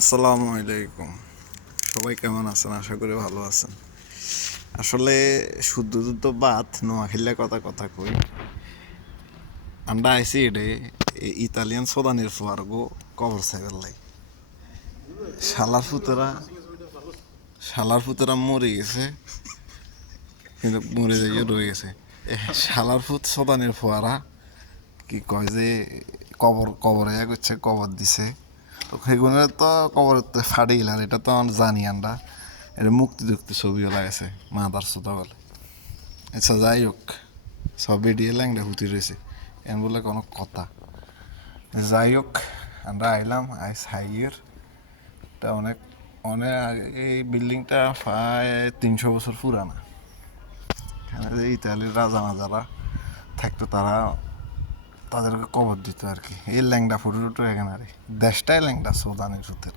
আসসালামু আলাইকুম। সবাই কেমন আছেন? আশা করি ভালো আছেন। আসলে শুদ্ধ দুধ বাত নোয়াখালীর কথা কথা কই আমরা আইসি এডে ইতালিয়ান সোদানির ফুয়ারগো কবর সাইবার লাই শালার ফুতেরা মরে গেছে, কিন্তু মরে যাইয়ে রয়ে গেছে। শালার ফুত সোদানির ফুয়ারা কি কয় যে কবরে করছে, কবর দিছে। তো সেগুলো তো কবরের তো ফাড়ি গেল, এটা তো আমরা জানি। আমরা এটা মুক্তি ছবিও লাগেছে মাদার সুতা বলে। আচ্ছা, যাই হোক, সব বেরিয়ে ল্যাংটা হুতি রয়েছে এন বলে কোনো কথা। যাই হোক, আমরা আইলাম আইস হাইয়ের তা অনেক অনেক এই বিল্ডিংটা প্রায় 300 বছর পুরানা। এখানে যে ইতালির রাজা মাজারা থাকতো, তাদেরকে কবর দিত আর কি। এই ল্যাংডা ফুটো টুটো এখানে আর দেশটাই ল্যাংডা সোদানের সুতের।